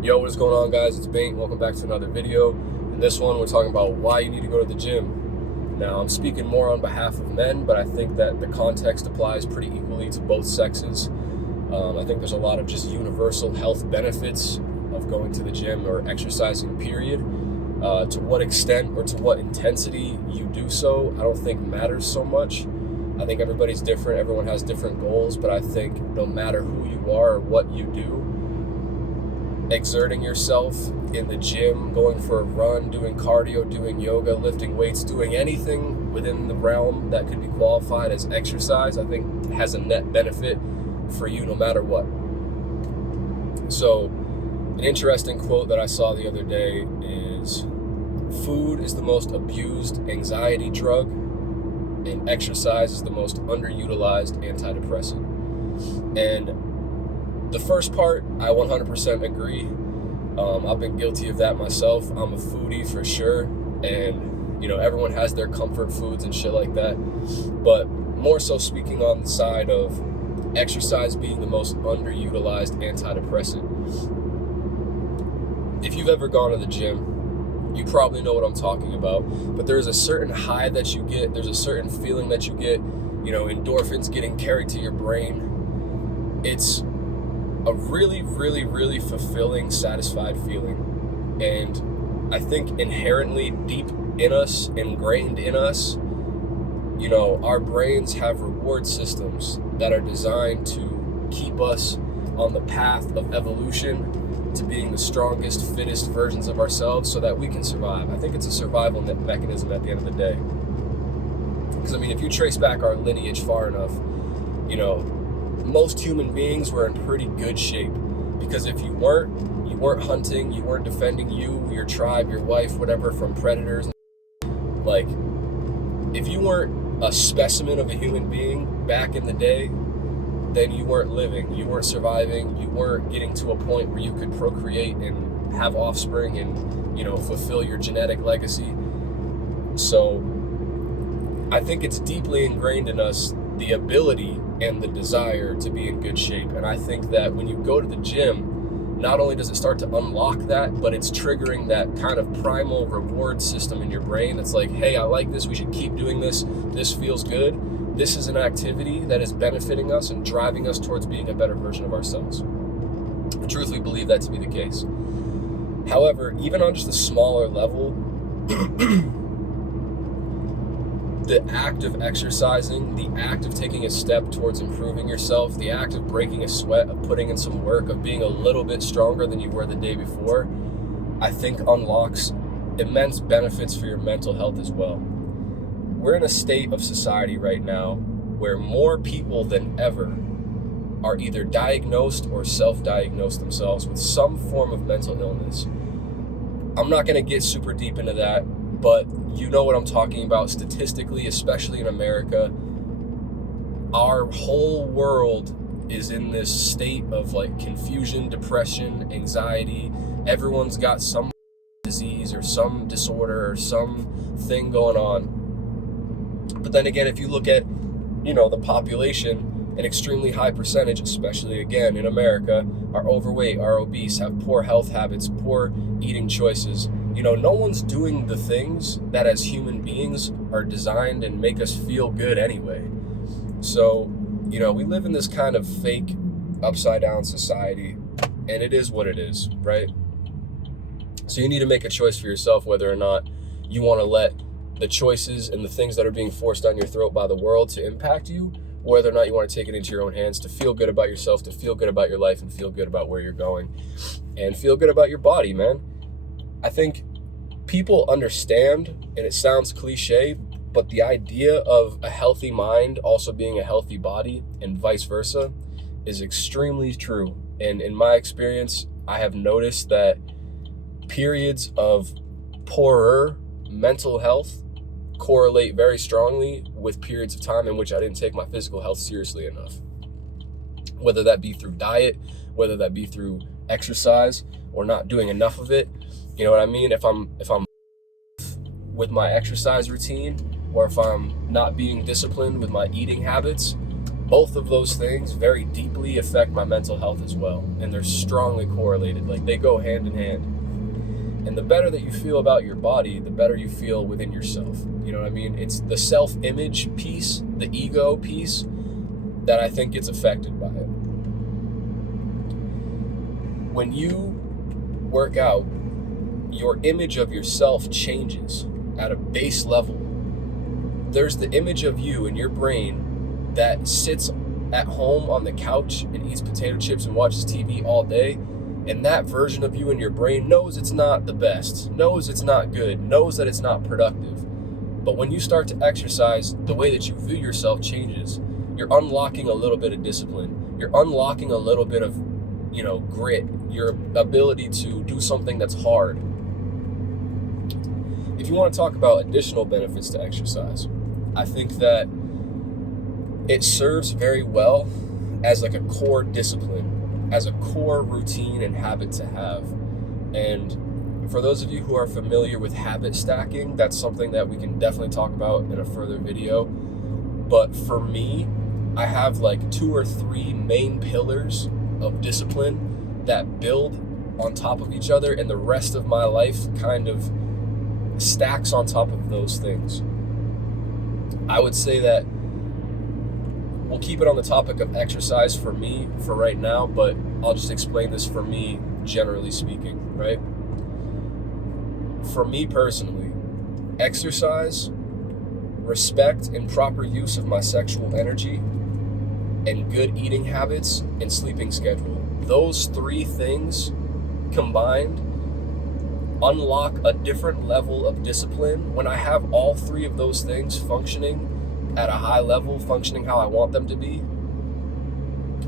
Yo, what is going on, guys? It's Bengt. Welcome back to another video. In this one, we're talking about why you need to go to the gym. Now, I'm speaking more on behalf of men, but I think that the context applies pretty equally to both sexes. I think there's a lot of just universal health benefits of going to the gym or exercising, period. To what extent or to what intensity you do so, I don't think matters so much. I think everybody's different. Everyone has different goals, but I think no matter who you are or what you do, exerting yourself in the gym, going for a run, doing cardio, doing yoga, lifting weights, doing anything within the realm that could be qualified as exercise, I think has a net benefit for you no matter what. So, an interesting quote that I saw the other day is, food is the most abused anxiety drug, and exercise is the most underutilized antidepressant. And the first part, I 100% agree. I've been guilty of that myself. I'm a foodie for sure. And, everyone has their comfort foods and shit like that. But more so speaking on the side of exercise being the most underutilized antidepressant. If you've ever gone to the gym, you probably know what I'm talking about. But there's a certain high that you get. There's a certain feeling that you get. Endorphins getting carried to your brain. It's a really, really, really fulfilling, satisfied feeling. And I think inherently deep in us, ingrained in us, our brains have reward systems that are designed to keep us on the path of evolution to being the strongest, fittest versions of ourselves so that we can survive. I think it's a survival mechanism at the end of the day. Because, if you trace back our lineage far enough, most human beings were in pretty good shape, because if you weren't hunting, you weren't defending you, your tribe, your wife, whatever, from predators. Like, if you weren't a specimen of a human being back in the day, then you weren't living, you weren't surviving, you weren't getting to a point where you could procreate and have offspring and, fulfill your genetic legacy. So I think it's deeply ingrained in us, the ability and the desire to be in good shape. And I think that when you go to the gym, not only does it start to unlock that, but it's triggering that kind of primal reward system in your brain that's like, hey, I like this, we should keep doing this, this feels good, this is an activity that is benefiting us and driving us towards being a better version of ourselves. I truthfully believe that to be the case. However, even on just a smaller level, the act of exercising, the act of taking a step towards improving yourself, the act of breaking a sweat, of putting in some work, of being a little bit stronger than you were the day before, I think unlocks immense benefits for your mental health as well. We're in a state of society right now where more people than ever are either diagnosed or self-diagnosed themselves with some form of mental illness. I'm not going to get super deep into that, but you know what I'm talking about. Statistically, especially in America, our whole world is in this state of confusion, depression, anxiety. Everyone's got some disease or some disorder or some thing going on. But then again, if you look at, the population, an extremely high percentage, especially again in America, are overweight, are obese, have poor health habits, poor eating choices. No one's doing the things that as human beings are designed and make us feel good anyway. So, we live in this kind of fake upside down society, and it is what it is, right? So you need to make a choice for yourself whether or not you want to let the choices and the things that are being forced down your throat by the world to impact you, or whether or not you want to take it into your own hands to feel good about yourself, to feel good about your life, and feel good about where you're going, and feel good about your body, man. I think people understand, and it sounds cliche, but the idea of a healthy mind also being a healthy body and vice versa is extremely true. And in my experience, I have noticed that periods of poorer mental health correlate very strongly with periods of time in which I didn't take my physical health seriously enough. Whether that be through diet, whether that be through exercise, or not doing enough of it. You know what I mean? If I'm with my exercise routine, or if I'm not being disciplined with my eating habits, both of those things very deeply affect my mental health as well. And they're strongly correlated. Like, they go hand in hand. And the better that you feel about your body, the better you feel within yourself. You know what I mean? It's the self-image piece, the ego piece, that I think gets affected by it. When you work out, your image of yourself changes at a base level. There's the image of you in your brain that sits at home on the couch and eats potato chips and watches TV all day. And that version of you in your brain knows it's not the best, knows it's not good, knows that it's not productive. But when you start to exercise, the way that you view yourself changes. You're unlocking a little bit of discipline. You're unlocking a little bit of, grit, your ability to do something that's hard. If you want to talk about additional benefits to exercise, I think that it serves very well as like a core discipline, as a core routine and habit to have. And for those of you who are familiar with habit stacking, that's something that we can definitely talk about in a further video. But for me, I have like 2 or 3 main pillars of discipline that build on top of each other, and the rest of my life kind of stacks on top of those things. I would say that we'll keep it on the topic of exercise for me for right now, but I'll just explain this for me, generally speaking, right? For me personally, exercise, respect and proper use of my sexual energy, and good eating habits and sleeping schedule. Those 3 things combined unlock a different level of discipline. When I have all 3 of those things functioning at a high level, functioning how I want them to be,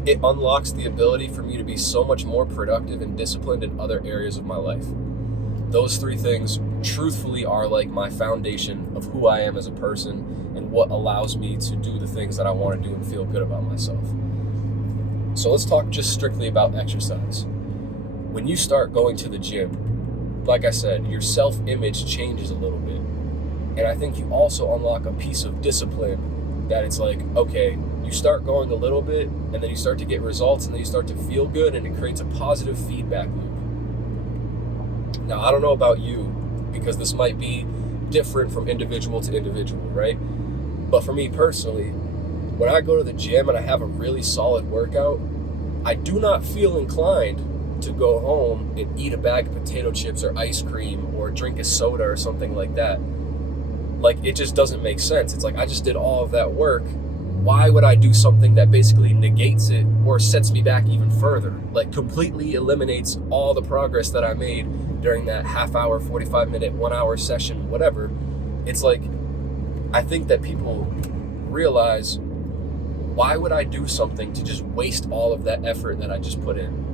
it unlocks the ability for me to be so much more productive and disciplined in other areas of my life. Those 3 things truthfully are like my foundation of who I am as a person and what allows me to do the things that I want to do and feel good about myself. So let's talk just strictly about exercise. When you start going to the gym, like I said, your self-image changes a little bit. And I think you also unlock a piece of discipline that it's like, okay, you start going a little bit and then you start to get results and then you start to feel good, and it creates a positive feedback loop. Now, I don't know about you, because this might be different from individual to individual, right? But for me personally, when I go to the gym and I have a really solid workout, I do not feel inclined to go home and eat a bag of potato chips or ice cream or drink a soda or something like that. Like, it just doesn't make sense. It's like, I just did all of that work. Why would I do something that basically negates it or sets me back even further? Like, completely eliminates all the progress that I made during that half hour, 45 minute, 1 hour session, whatever. It's like, I think that people realize, why would I do something to just waste all of that effort that I just put in?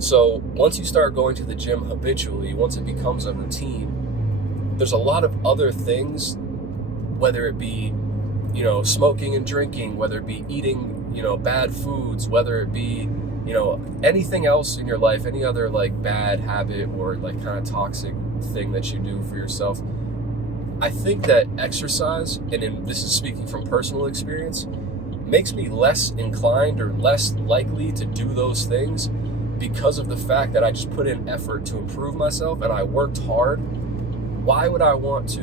So once you start going to the gym habitually, once it becomes a routine, there's a lot of other things, whether it be, smoking and drinking, whether it be eating, bad foods, whether it be, anything else in your life, any other like bad habit or like kind of toxic thing that you do for yourself. I think that exercise, and this is speaking from personal experience, makes me less inclined or less likely to do those things because of the fact that I just put in effort to improve myself and I worked hard. Why would I want to,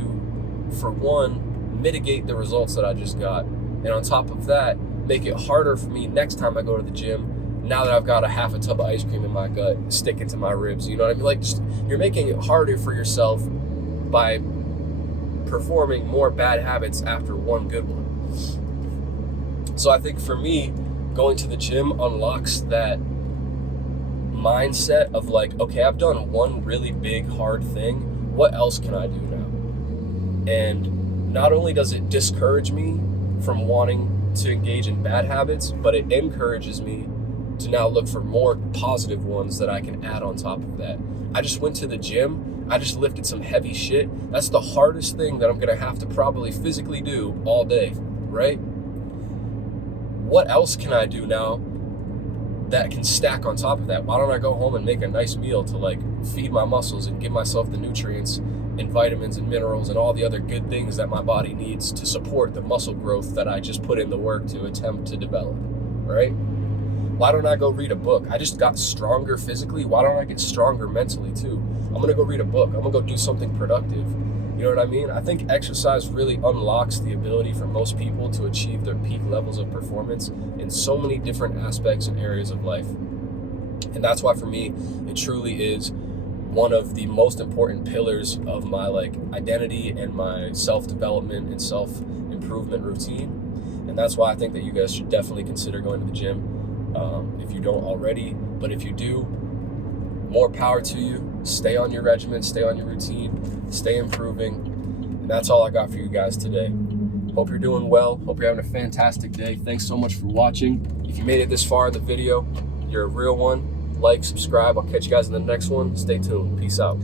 for one, mitigate the results that I just got? And on top of that, make it harder for me next time I go to the gym, now that I've got a half a tub of ice cream in my gut sticking to my ribs. You know what I mean? Like, you're making it harder for yourself by performing more bad habits after one good one. So I think for me, going to the gym unlocks that mindset of like, okay, I've done one really big hard thing. What else can I do now? And not only does it discourage me from wanting to engage in bad habits, but it encourages me to now look for more positive ones that I can add on top of that. I just went to the gym. I just lifted some heavy shit. That's the hardest thing that I'm gonna have to probably physically do all day, right? What else can I do now that can stack on top of that? Why don't I go home and make a nice meal to like feed my muscles and give myself the nutrients and vitamins and minerals and all the other good things that my body needs to support the muscle growth that I just put in the work to attempt to develop, right? Why don't I go read a book? I just got stronger physically. Why don't I get stronger mentally too? I'm going to go read a book. I'm going to go do something productive. You know what I mean? I think exercise really unlocks the ability for most people to achieve their peak levels of performance in so many different aspects and areas of life. And that's why for me, it truly is one of the most important pillars of my identity and my self-development and self-improvement routine. And that's why I think that you guys should definitely consider going to the gym if you don't already. But if you do, more power to you. Stay on your regimen, stay on your routine, stay improving. And that's all I got for you guys today. Hope you're doing well. Hope you're having a fantastic day. Thanks so much for watching. If you made it this far in the video, you're a real one. Like, subscribe. I'll catch you guys in the next one. Stay tuned. Peace out.